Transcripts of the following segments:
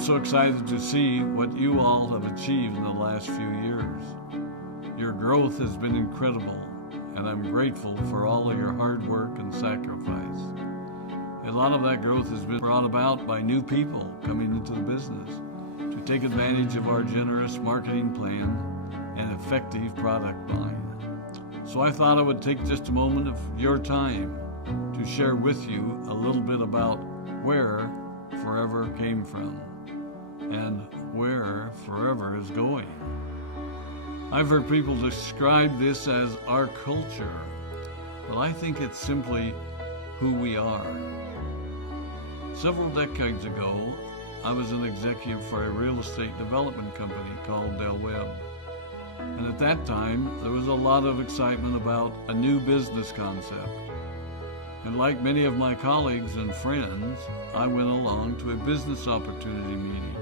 so excited to see what you all have achieved in the last few years. Your growth has been incredible, and I'm grateful for all of your hard work and sacrifice. A lot of that growth has been brought about by new people coming into the business to take advantage of our generous marketing plan and effective product line. So I thought I would take just a moment of your time to share with you a little bit about where Forever came from and where Forever is going. I've heard people describe this as our culture, but I think it's simply who we are. Several decades ago, I was an executive for a real estate development company called Del Webb. And at that time, there was a lot of excitement about a new business concept. And like many of my colleagues and friends, I went along to a business opportunity meeting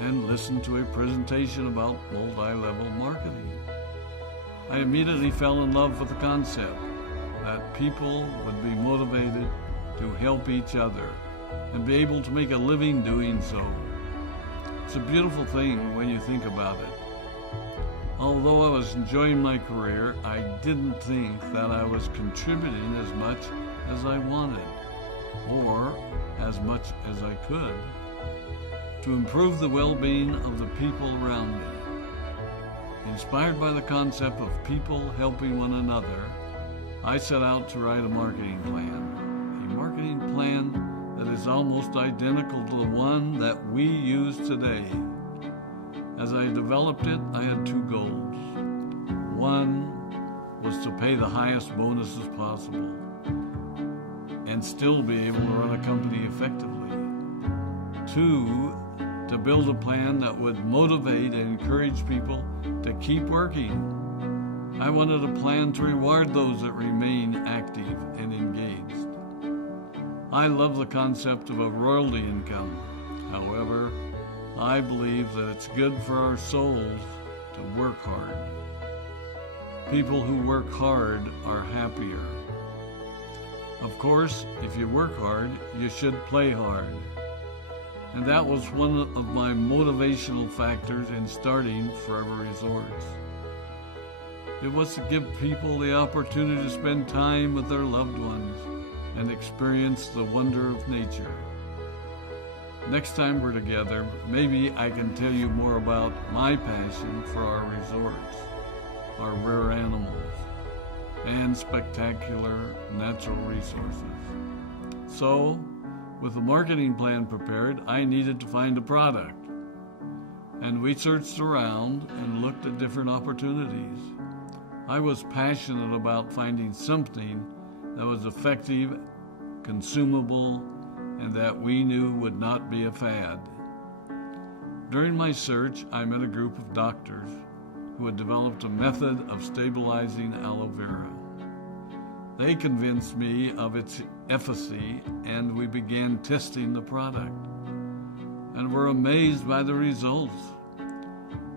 and listened to a presentation about multi-level marketing. I immediately fell in love with the concept that people would be motivated to help each other and be able to make a living doing so. It's a beautiful thing when you think about it. Although I was enjoying my career, I didn't think that I was contributing as much as I wanted, or as much as I could, to improve the well-being of the people around me. Inspired by the concept of people helping one another, I set out to write a marketing plan that is almost identical to the one that we use today. As I developed it, I had two goals. One was to pay the highest bonuses possible and still be able to run a company effectively. Two, to build a plan that would motivate and encourage people to keep working. I wanted a plan to reward those that remain active and engaged. I love the concept of a royalty income. However, I believe that it's good for our souls to work hard. People who work hard are happier. Of course, if you work hard, you should play hard. And that was one of my motivational factors in starting Forever Resorts. It was to give people the opportunity to spend time with their loved ones and experience the wonder of nature. Next time we're together, maybe I can tell you more about my passion for our resorts, our rare animals, and spectacular natural resources. So, with the marketing plan prepared, I needed to find a product. And we searched around and looked at different opportunities. I was passionate about finding something that was effective, consumable, and that we knew would not be a fad. During my search, I met a group of doctors who had developed a method of stabilizing aloe vera. They convinced me of its efficacy, and we began testing the product, and were amazed by the results.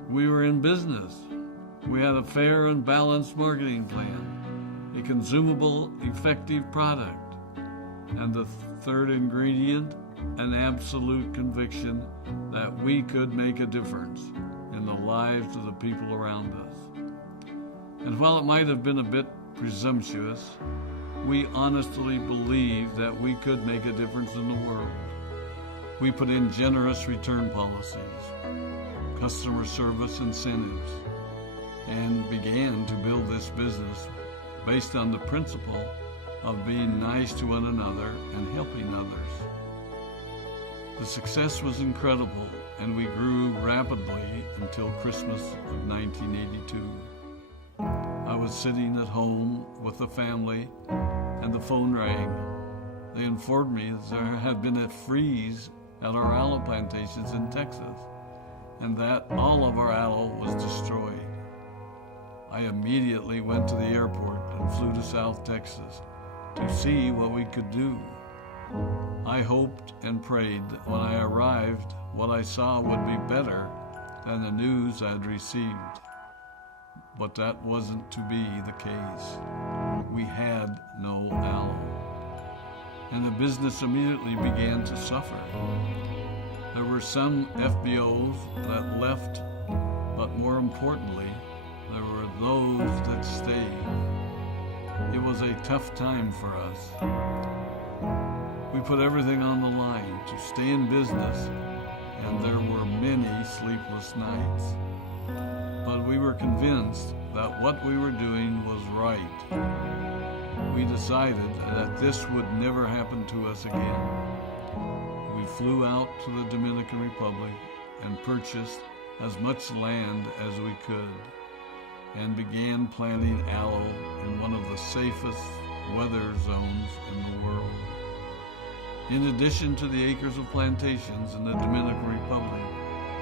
We were in business. We had a fair and balanced marketing plan, a consumable, effective product, and the third ingredient, an absolute conviction that we could make a difference in the lives of the people around us. And while it might have been a bit presumptuous, we honestly believed that we could make a difference in the world. We put in generous return policies, customer service incentives, and began to build this business based on the principle of being nice to one another and helping others. The success was incredible, and we grew rapidly until Christmas of 1982. I was sitting at home with the family, and the phone rang. They informed me that there had been a freeze at our aloe plantations in Texas, and that all of our aloe was destroyed. I immediately went to the airport and flew to South Texas to see what we could do. I hoped and prayed that when I arrived, what I saw would be better than the news I'd received. But that wasn't to be the case. We had no aloe, and the business immediately began to suffer. There were some FBOs that left, but more importantly, there were those that stayed. It was a tough time for us. We put everything on the line to stay in business, and there were many sleepless nights. But we were convinced that what we were doing was right. We decided that this would never happen to us again. We flew out to the Dominican Republic and purchased as much land as we could and began planting aloe in one of the safest weather zones in the world. In addition to the acres of plantations in the Dominican Republic,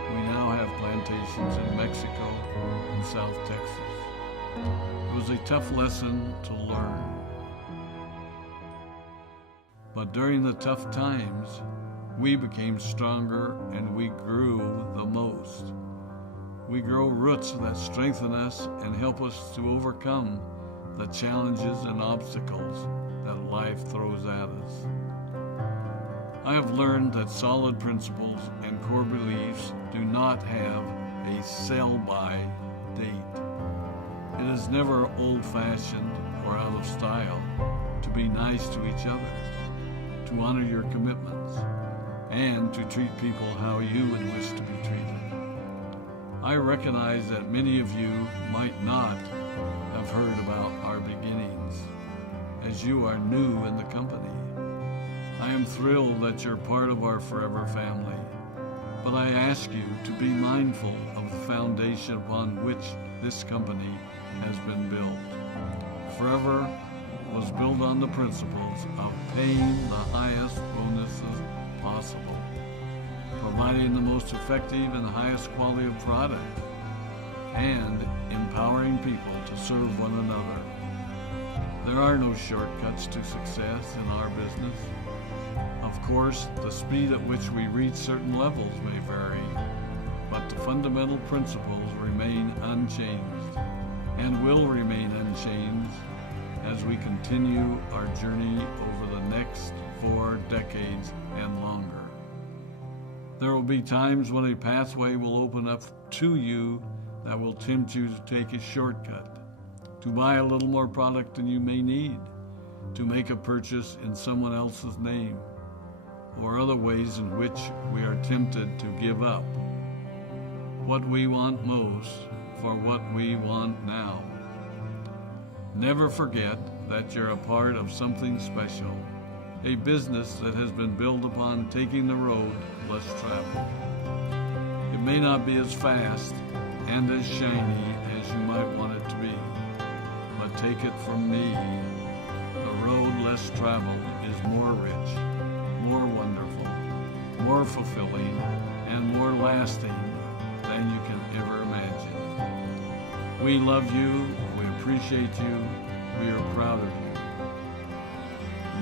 we now have plantations in Mexico and South Texas. It was a tough lesson to learn. But during the tough times, we became stronger and we grew the most. We grow roots that strengthen us and help us to overcome the challenges and obstacles that life throws at us. I have learned that solid principles and core beliefs do not have a sell-by date. It is never old-fashioned or out of style to be nice to each other, to honor your commitments, and to treat people how you would wish to be treated. I recognize that many of you might not have heard about our beginnings, as you are new in the company. I am thrilled that you're part of our forever family, but I ask you to be mindful of the foundation upon which this company has been built. Forever was built on the principles of paying the highest bonuses possible, providing the most effective and highest quality of product, and empowering people to serve one another. There are no shortcuts to success in our business. Of course, the speed at which we reach certain levels may vary, but the fundamental principles remain unchanged and will remain unchanged as we continue our journey over the next 4 decades and longer. There will be times when a pathway will open up to you that will tempt you to take a shortcut, to buy a little more product than you may need, to make a purchase in someone else's name, or other ways in which we are tempted to give up what we want most for what we want now. Never forget that you're a part of something special, a business that has been built upon taking the road less traveled. It may not be as fast and as shiny as you might want it to be, but take it from me, the road less traveled is more rich, more wonderful, more fulfilling, and more lasting than you can ever imagine. We love you, we appreciate you, we are proud of you.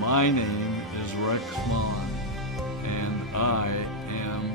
My name is Rex Maughan, and I am